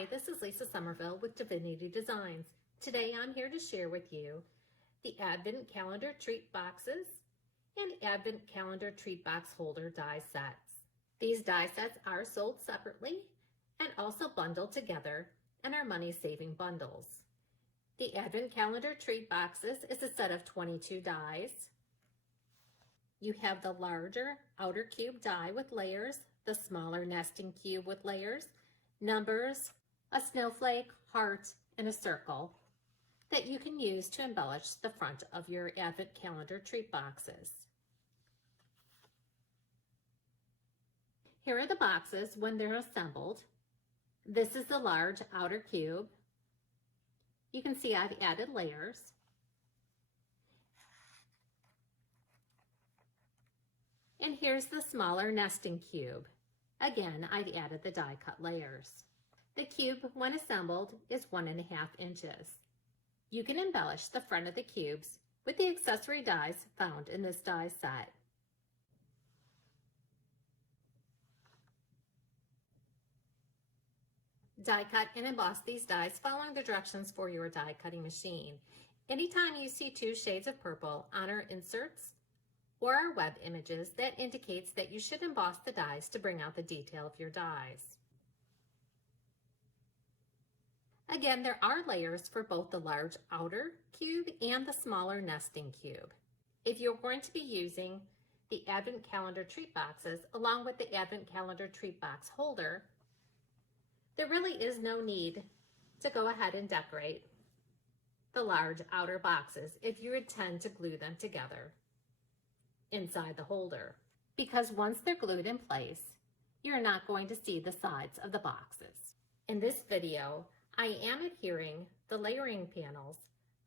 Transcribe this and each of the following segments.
Hi, this is Lisa Somerville with Divinity Designs. Today I'm here to share with you the Advent Calendar Treat Boxes and Advent Calendar Treat Box Holder die sets. These die sets are sold separately and also bundled together and are money-saving bundles. The Advent Calendar Treat Boxes is a set of 22 dies. You have the larger outer cube die with layers, the smaller nesting cube with layers, numbers, a snowflake, heart, and a circle that you can use to embellish the front of your Advent Calendar treat boxes. Here are the boxes when they're assembled. This is the large outer cube. You can see I've added layers. And here's the smaller nesting cube. Again, I've added the die cut layers. The cube, when assembled, is 1.5 inches. You can embellish the front of the cubes with the accessory dies found in this die set. Die cut and emboss these dies following the directions for your die cutting machine. Anytime you see 2 shades of purple on our inserts or our web images, that indicates that you should emboss the dies to bring out the detail of your dies. Again, there are layers for both the large outer cube and the smaller nesting cube. If you're going to be using the Advent Calendar treat boxes along with the Advent Calendar treat box holder, there really is no need to go ahead and decorate the large outer boxes if you intend to glue them together inside the holder, because once they're glued in place, you're not going to see the sides of the boxes. In this video, I am adhering the layering panels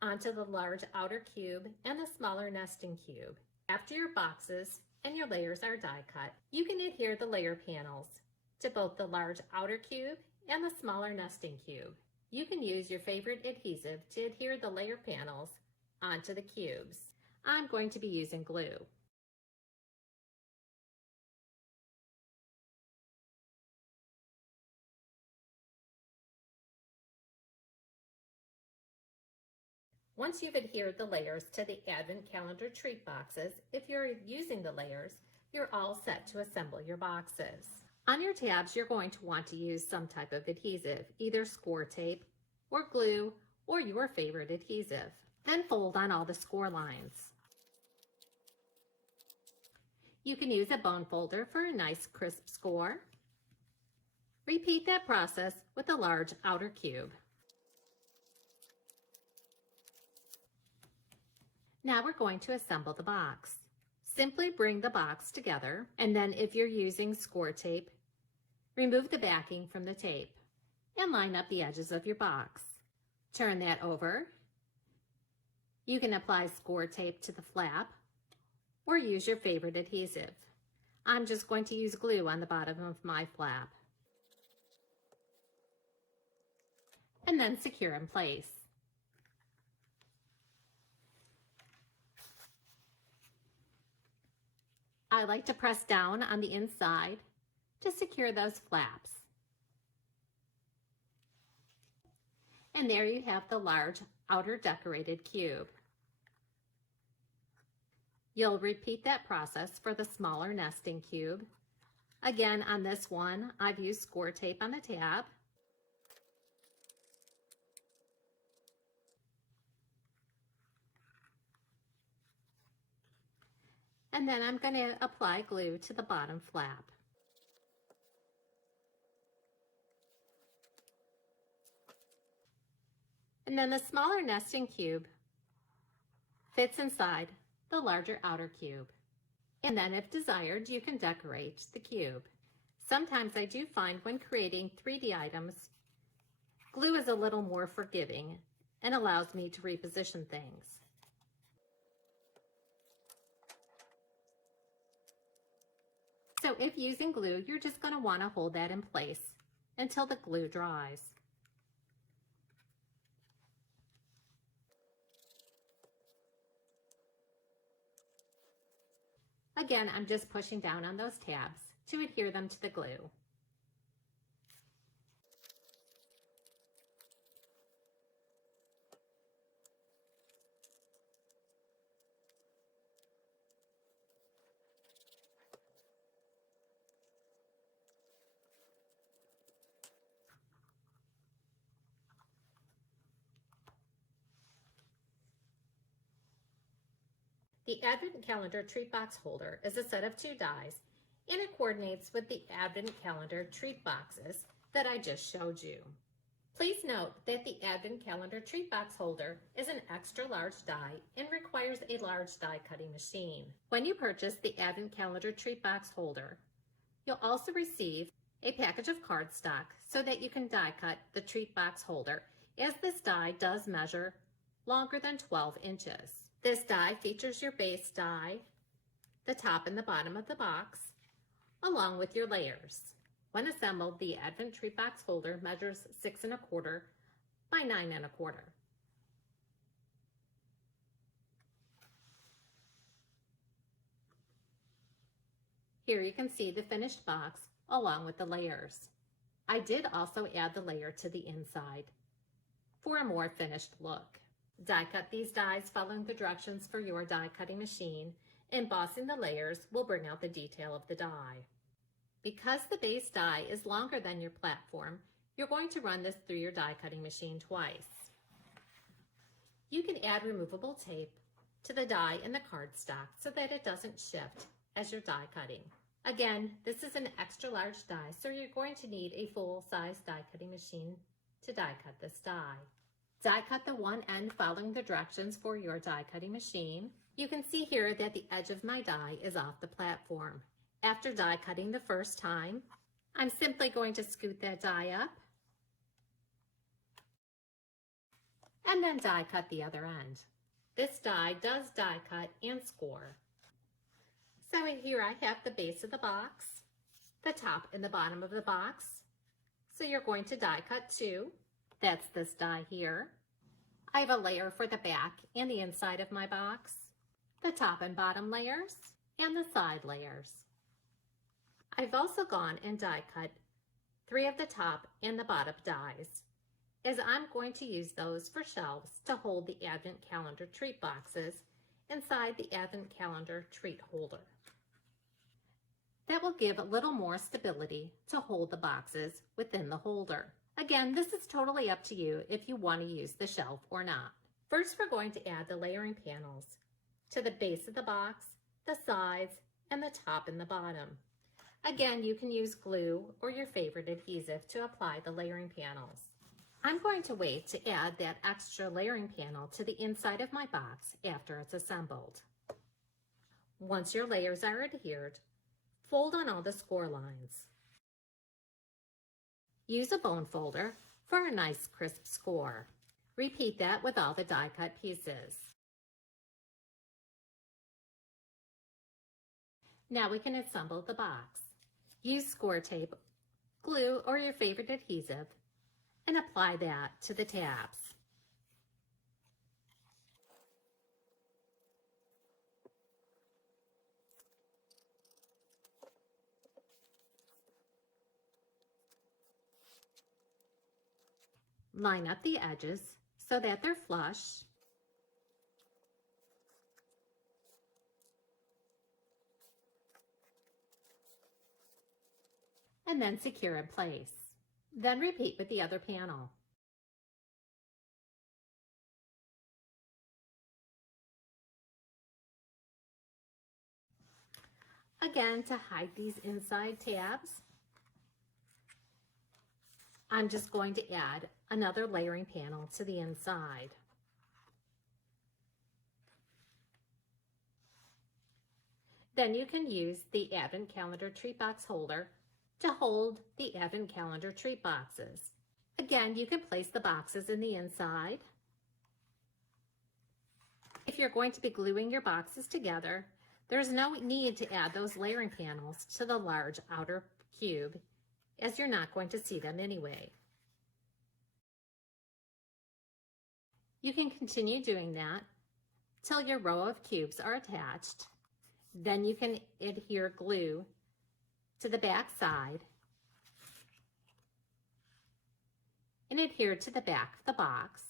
onto the large outer cube and the smaller nesting cube. After your boxes and your layers are die cut, you can adhere the layer panels to both the large outer cube and the smaller nesting cube. You can use your favorite adhesive to adhere the layer panels onto the cubes. I'm going to be using glue. Once you've adhered the layers to the Advent Calendar treat boxes, if you're using the layers, you're all set to assemble your boxes. On your tabs, you're going to want to use some type of adhesive, either score tape or glue or your favorite adhesive. Then fold on all the score lines. You can use a bone folder for a nice crisp score. Repeat that process with the large outer cube. Now we're going to assemble the box. Simply bring the box together, and then if you're using score tape, remove the backing from the tape and line up the edges of your box. Turn that over. You can apply score tape to the flap or use your favorite adhesive. I'm just going to use glue on the bottom of my flap. And then secure in place. I like to press down on the inside to secure those flaps. And there you have the large outer decorated cube. You'll repeat that process for the smaller nesting cube. Again, on this one, I've used score tape on the tab. And then I'm going to apply glue to the bottom flap. And then the smaller nesting cube fits inside the larger outer cube. And then if desired, you can decorate the cube. Sometimes I do find when creating 3D items, glue is a little more forgiving and allows me to reposition things. So if using glue, you're just going to want to hold that in place until the glue dries. Again, I'm just pushing down on those tabs to adhere them to the glue. The Advent Calendar Treat Box Holder is a set of 2 dies, and it coordinates with the Advent Calendar treat boxes that I just showed you. Please note that the Advent Calendar Treat Box Holder is an extra large die and requires a large die cutting machine. When you purchase the Advent Calendar Treat Box Holder, you'll also receive a package of cardstock so that you can die cut the treat box holder, as this die does measure longer than 12 inches. This die features your base die, the top and the bottom of the box, along with your layers. When assembled, the Advent Treat Box Holder measures 6 1/4 by 9 1/4. Here you can see the finished box along with the layers. I did also add the layer to the inside for a more finished look. Die cut these dies following the directions for your die cutting machine. Embossing the layers will bring out the detail of the die. Because the base die is longer than your platform, you're going to run this through your die cutting machine twice. You can add removable tape to the die in the cardstock so that it doesn't shift as you're die cutting. Again, this is an extra large die, so you're going to need a full-size die cutting machine to die cut this die. Die cut the one end following the directions for your die cutting machine. You can see here that the edge of my die is off the platform. After die cutting the first time, I'm simply going to scoot that die up and then die cut the other end. This die does die cut and score. So here I have the base of the box, the top and the bottom of the box. So you're going to die cut 2. That's this die here. I have a layer for the back and the inside of my box, the top and bottom layers, and the side layers. I've also gone and die cut 3 of the top and the bottom dies, as I'm going to use those for shelves to hold the Advent Calendar treat boxes inside the Advent Calendar treat holder. That will give a little more stability to hold the boxes within the holder. Again, this is totally up to you if you want to use the shelf or not. First, we're going to add the layering panels to the base of the box, the sides, and the top and the bottom. Again, you can use glue or your favorite adhesive to apply the layering panels. I'm going to wait to add that extra layering panel to the inside of my box after it's assembled. Once your layers are adhered, fold on all the score lines. Use a bone folder for a nice crisp score. Repeat that with all the die cut pieces. Now we can assemble the box. Use score tape, glue, or your favorite adhesive, and apply that to the tabs. Line up the edges so that they're flush. And then secure in place. Then repeat with the other panel. Again, to hide these inside tabs, I'm just going to add another layering panel to the inside. Then you can use the Advent Calendar treat box holder to hold the Advent Calendar treat boxes. Again, you can place the boxes in the inside. If you're going to be gluing your boxes together, there's no need to add those layering panels to the large outer cube, as you're not going to see them anyway. You can continue doing that till your row of cubes are attached. Then you can adhere glue to the back side and adhere to the back of the box,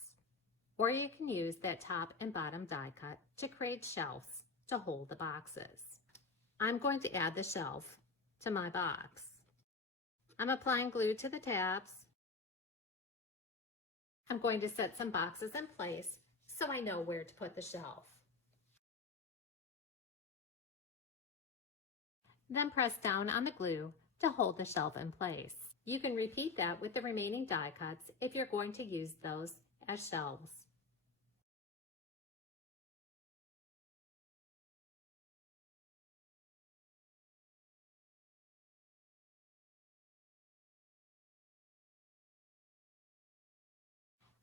or you can use that top and bottom die cut to create shelves to hold the boxes. I'm going to add the shelf to my box. I'm applying glue to the tabs. I'm going to set some boxes in place so I know where to put the shelf. Then press down on the glue to hold the shelf in place. You can repeat that with the remaining die cuts if you're going to use those as shelves.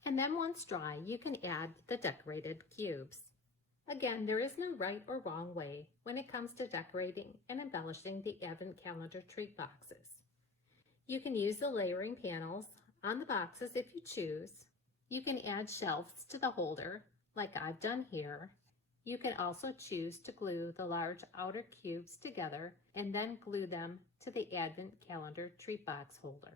And then once dry, you can add the decorated cubes. Again, there is no right or wrong way when it comes to decorating and embellishing the Advent Calendar treat boxes. You can use the layering panels on the boxes if you choose. You can add shelves to the holder, like I've done here. You can also choose to glue the large outer cubes together and then glue them to the Advent Calendar treat box holder.